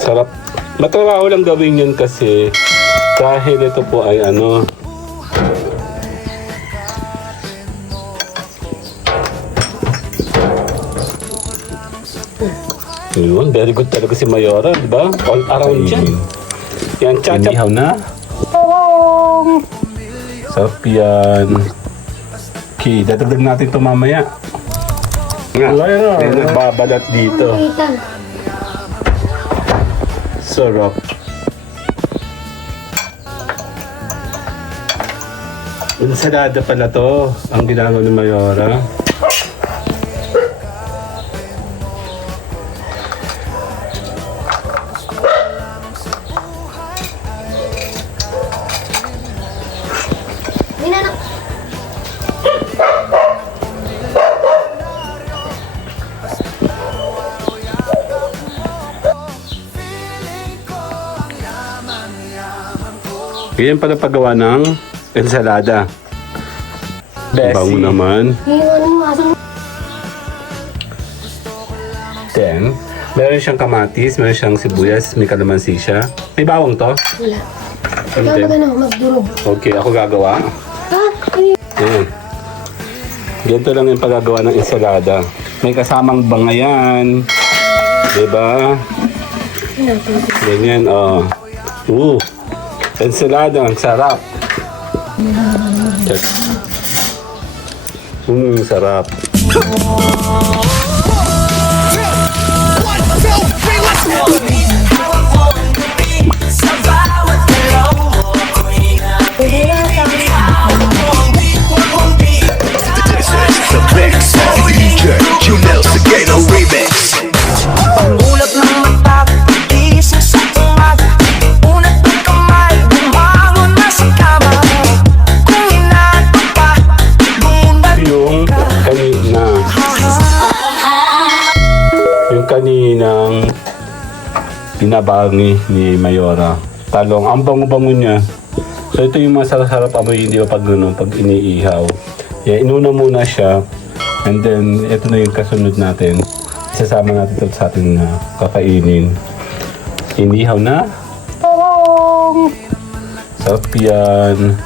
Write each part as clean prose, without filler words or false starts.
Sarap. Matrabaho lang gawin yun kasi dahil ito po ay ano. Yun, very good talaga si Mayora, di ba? All around yan. Yan, chachap. Inihaw na. Sarap yan. Okay, dadagdag natin ito mamaya. Nga, may nagbabalat dito. Sarap. Ensalada pala to, ang ginagawa ni Mayora. Ganyan pala paggawa ng ensalada. Bango naman. Then, meron siyang kamatis, meron siyang sibuyas, may kalamansi siya. May bawang to? Wala. Ikaw magdurog. Okay, ako gagawa. Ayan. Ganito lang yung paggagawa ng ensalada. May kasamang bangayan. Diba? Ganyan, oh. Ensalada, ang sarap. Check. Sarap. Pangulap ng mata, gising sa umaga, unat ng kamay, bumangon na sa kama. Kung inaantok pa, bumundag Yung kanina. Yung kaninang binabangi ni Mayora. Talong, ang bango-bango niya. So ito yung mga sarap-sarap amoy, hindi ba pag, pag iniihaw. Yeah, inuna muna siya. And then, ito na yung kasunod natin. Isasama natin ito sa ating kakainin. Inihaw na. Sarap yan.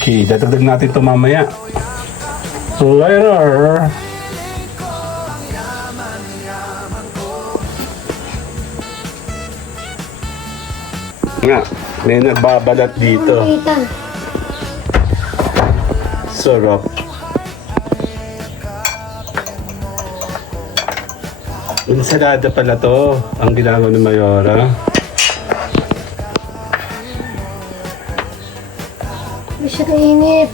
Okay, dadagdag natin ito mamaya. Later. Nga, may nagbabalat dito. Sarap. Ensalada pala to, ang ginagawa ni Mayora. Hindi siya kainit.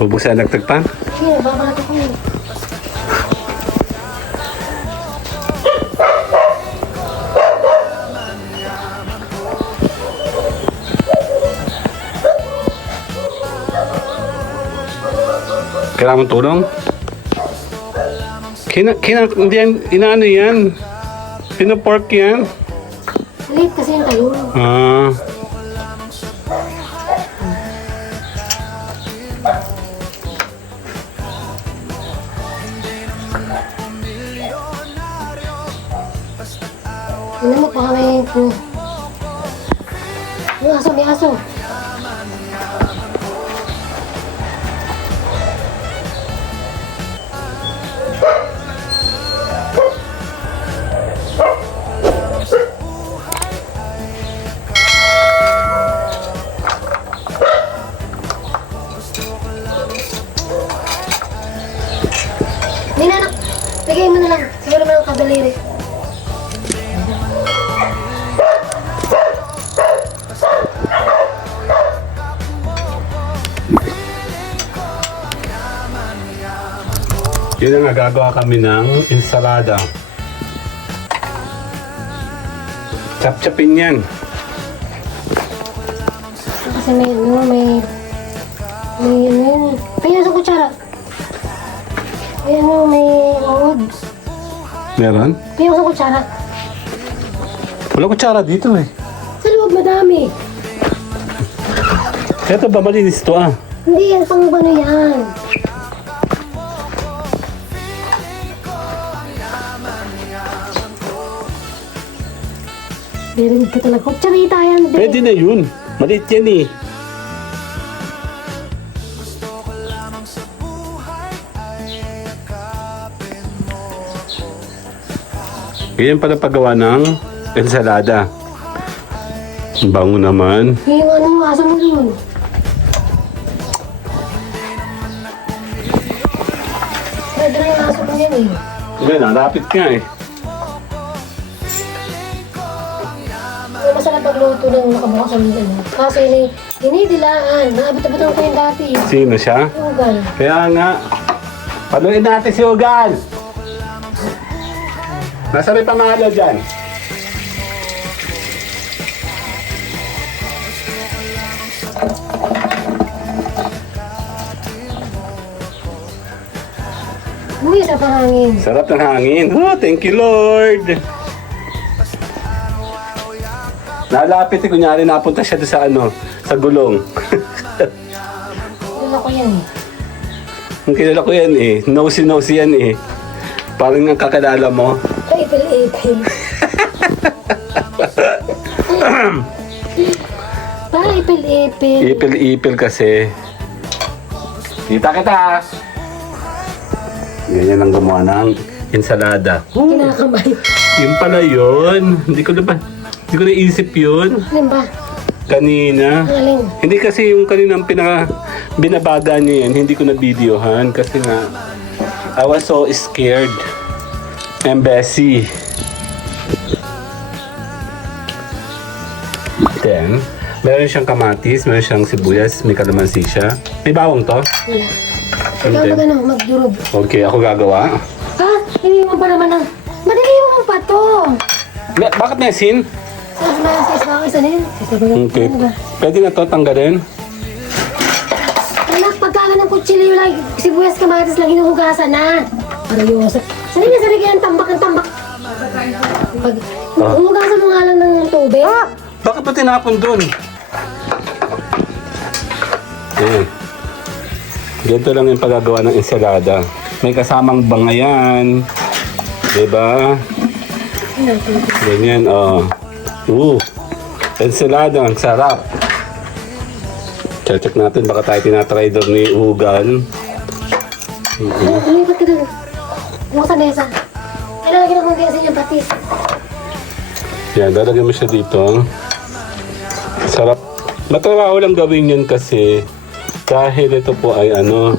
Bubuksan nagtagpan? Hindi, nababalat ako. Kailangan mong tulong? Hindi yan, inaano yan? Pinapork yan? Late kasi yung talong. Ah. Ano mo pa kami po? May aso. Hindi na, anak. Bigay mo na lang. Siguro mo ng kabaliri. Yun ang gagawa kami ng ensalada. Chop-chopin yan. Kasi may ano. Ayan sa kutsara. Ayan mo, may uod. Meron? Ayan sa kutsara. Wala kutsara dito eh. Sa loob, madami. Ito ba malinis to ah? Hindi, yan pang ano yan. Very good ka talaga. Kutsarita yan, be. Pwede na yun. Maliit yan eh. Ganyan pala paggawa ng ensalada. Ang bango naman. Yung ano, asa mo yun? Pwede na yung aso mo yan eh. Yan, narapit nga eh. Yung masarap pagluto ng nakabukas ang ano. Kaso hinidilaan. Naabot-abotan ko yung dati. Sino siya? Ugal. Kaya nga. Paluin natin si Ugal. Nasa may pamalo dyan. Uy, sa pahangin. Sarap ng hangin. Oh, thank you Lord. Nalapit eh, kunyari napunta siya doon sa ano, sa gulong. Kilala ko yan eh. Ang kilala ko yan eh. Nosy yan eh. Parang ang kakilala mo. Ipil-ipil. Parang ipil-ipil. Ipil-ipil kasi. Kita. Ganyan ang gumawa ng ensalada. Kinakamay. Yun pala yun. Hindi ko naisip yun. Alin ba? Kanina. Alin? Hindi kasi yung kaninang binabaga niya yan, hindi ko na videohan kasi nga I was so scared. I'm Bessie. Then, meron siyang kamatis, meron siyang sibuyas, may kalamansi siya. May bawang to? Wala. Ikaw Okay. magdurog. Okay, ako gagawa. Ha? Hindi mo pa naman ng... Madali mo pa to. Bakit may asin? Sabi na sis, baka isa na yun. Sis, sabi na. Okay. Ano ba? Pwede na to tanggalin? Anak, pagkala ng kutsilyo lang, sibuyas kamatis lang hinuhugasan na. Parayosap. Sarili kayo ang tambak. Pag, hugasan mo nga lang ng tubig. Bakit ba tinapon dun? Ayan. Ganito lang yung paggagawa ng ensalada. May kasamang bangayan. Diba? Ganyan, oh. Ensalada, ang sarap. Check natin, baka tayo tinatry doon ni Ugan. Lumipat ka doon. Yung sa mesa. Kailangan na kong biyasin yung patis. Yan, lalagyan mo siya dito. Sarap. Matrabaho lang gawin yun kasi dahil ito po ay ano,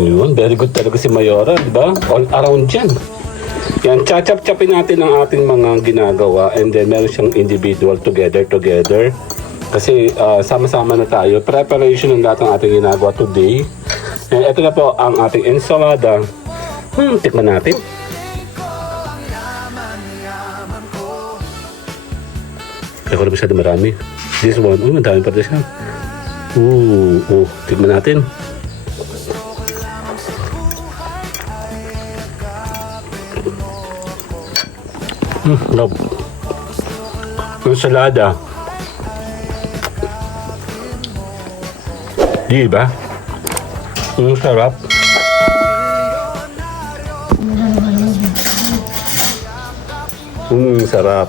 yun, very good talaga si Mayora, di ba? All around yan. Yan, chachap-chapin natin ang ating mga ginagawa and then meron siyang individual together. Kasi sama-sama na tayo. Preparation ng lahat ng ating ginagawa today. And ito na po ang ating ensalada. Tikman natin. Kaya ko na masyado marami. This one, madami pa rin siya. Tikman natin. Love. Ensalada. Di ba? Sarap. Sarap.